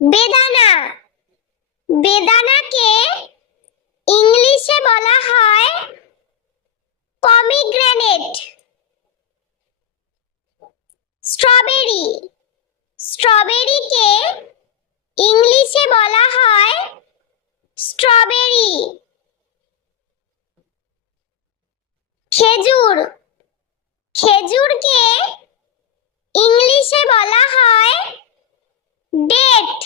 বেদানা। বেদানাকে ইংলিশে বলা হয় পমিগ্রেনেট। স্ট্রবেরি। স্ট্রবেরিকে ইংলিশে বলা হয় স্ট্রবেরি। খেজুর। খেজুরকে ইংলিশে বলা হয় ডেট।